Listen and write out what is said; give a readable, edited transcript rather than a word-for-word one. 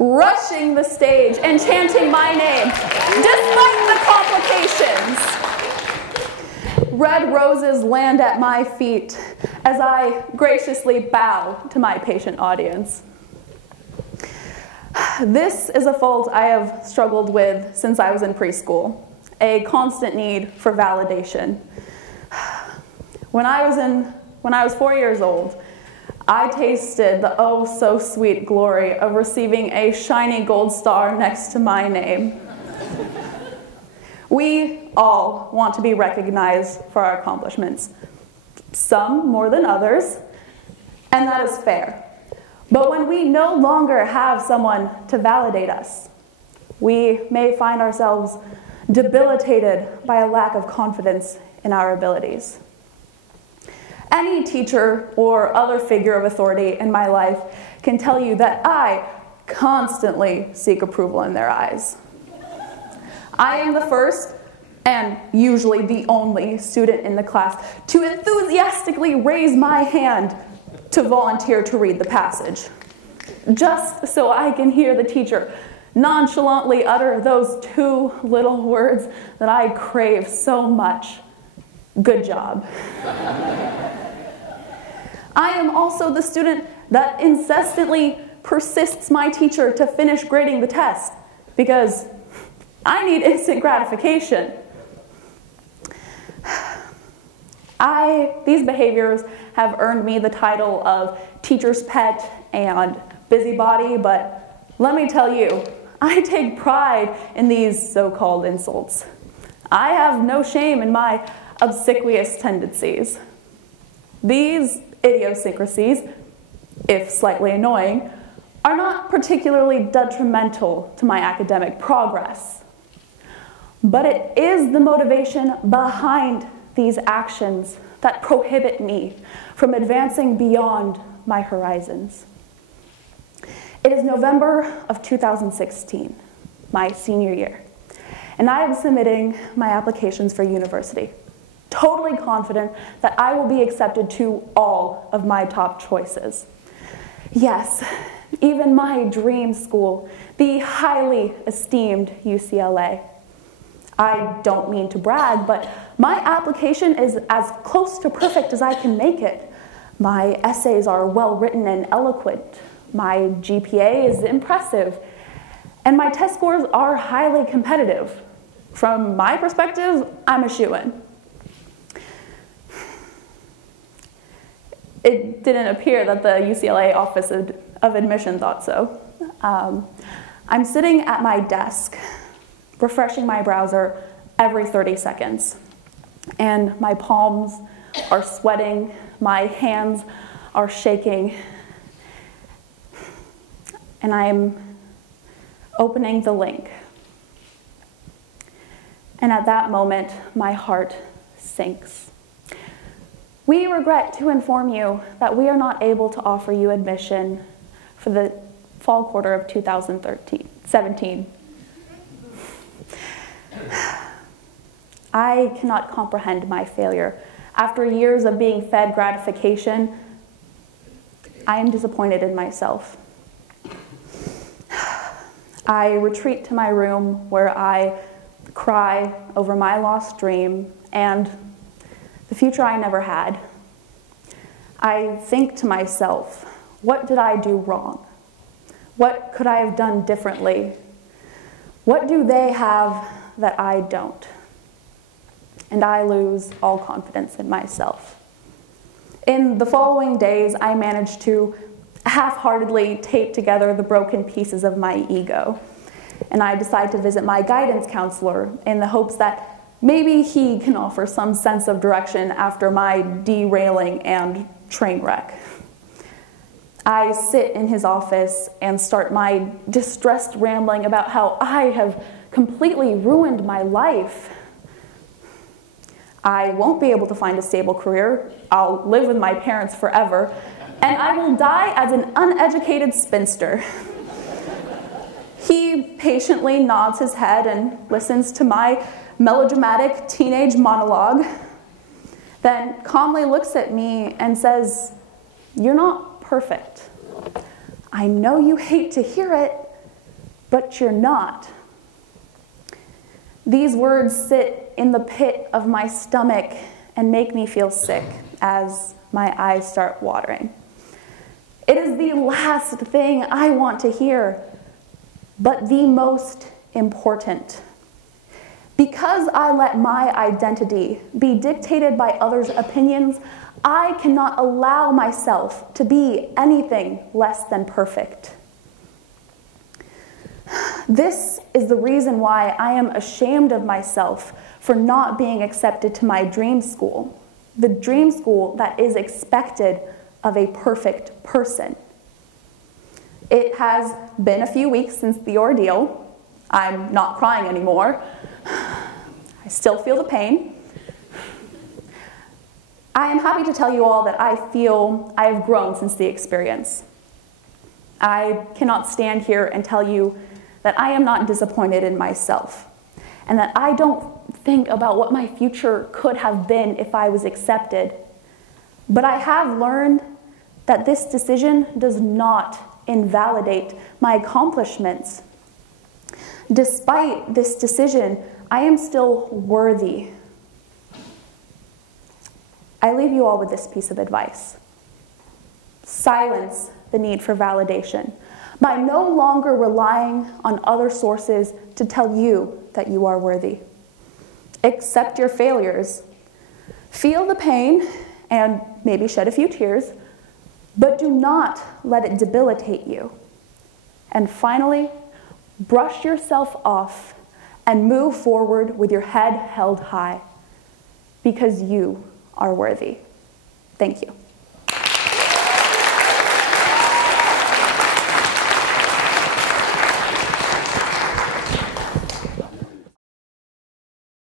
rushing the stage and chanting my name, despite the complications. Red roses land at my feet as I graciously bow to my patient audience. This is a fault I have struggled with since I was in preschool, a constant need for validation. When I was 4 years old, I tasted the oh so sweet glory of receiving a shiny gold star next to my name. We all want to be recognized for our accomplishments, some more than others, and that is fair. But when we no longer have someone to validate us, we may find ourselves debilitated by a lack of confidence in our abilities. Any teacher or other figure of authority in my life can tell you that I constantly seek approval in their eyes. I am the first, and usually the only, student in the class to enthusiastically raise my hand to volunteer to read the passage, just so I can hear the teacher nonchalantly utter those two little words that I crave so much: good job. I am also the student that incessantly persists my teacher to finish grading the test, because I need instant gratification. These behaviors have earned me the title of teacher's pet and busybody, but let me tell you, I take pride in these so-called insults. I have no shame in my obsequious tendencies. These idiosyncrasies, if slightly annoying, are not particularly detrimental to my academic progress. But it is the motivation behind these actions that prohibit me from advancing beyond my horizons. It is November of 2016, my senior year, and I am submitting my applications for university, totally confident that I will be accepted to all of my top choices. Yes, even my dream school, the highly esteemed UCLA. I don't mean to brag, but my application is as close to perfect as I can make it. My essays are well written and eloquent. My GPA is impressive. And my test scores are highly competitive. From my perspective, I'm a shoo-in. It didn't appear that the UCLA Office of Admission thought so. I'm sitting at my desk, refreshing my browser every 30 seconds. And my palms are sweating, my hands are shaking, and I'm opening the link. And at that moment, my heart sinks. We regret to inform you that we are not able to offer you admission for the fall quarter of 2017. I cannot comprehend my failure. After years of being fed gratification, I am disappointed in myself. I retreat to my room where I cry over my lost dream and the future I never had. I think to myself, what did I do wrong? What could I have done differently? What do they have that I don't? And I lose all confidence in myself. In the following days, I managed to half-heartedly tape together the broken pieces of my ego. And I decide to visit my guidance counselor in the hopes that maybe he can offer some sense of direction after my derailing and train wreck. I sit in his office and start my distressed rambling about how I have completely ruined my life. I won't be able to find a stable career, I'll live with my parents forever, and I will die as an uneducated spinster. He patiently nods his head and listens to my melodramatic teenage monologue, then calmly looks at me and says, "You're not perfect. I know you hate to hear it, but you're not. These words sit in the pit of my stomach and make me feel sick as my eyes start watering. It is the last thing I want to hear, but the most important. Because I let my identity be dictated by others' opinions, I cannot allow myself to be anything less than perfect. This is the reason why I am ashamed of myself for not being accepted to my dream school, the dream school that is expected of a perfect person. It has been a few weeks since the ordeal. I'm not crying anymore. I still feel the pain. I am happy to tell you all that I feel I have grown since the experience. I cannot stand here and tell you that I am not disappointed in myself, and that I don't think about what my future could have been if I was accepted. But I have learned that this decision does not invalidate my accomplishments. Despite this decision, I am still worthy. I leave you all with this piece of advice. Silence the need for validation by no longer relying on other sources to tell you that you are worthy. Accept your failures. Feel the pain and maybe shed a few tears, but do not let it debilitate you. And finally, brush yourself off and move forward with your head held high, because you are worthy. Thank you.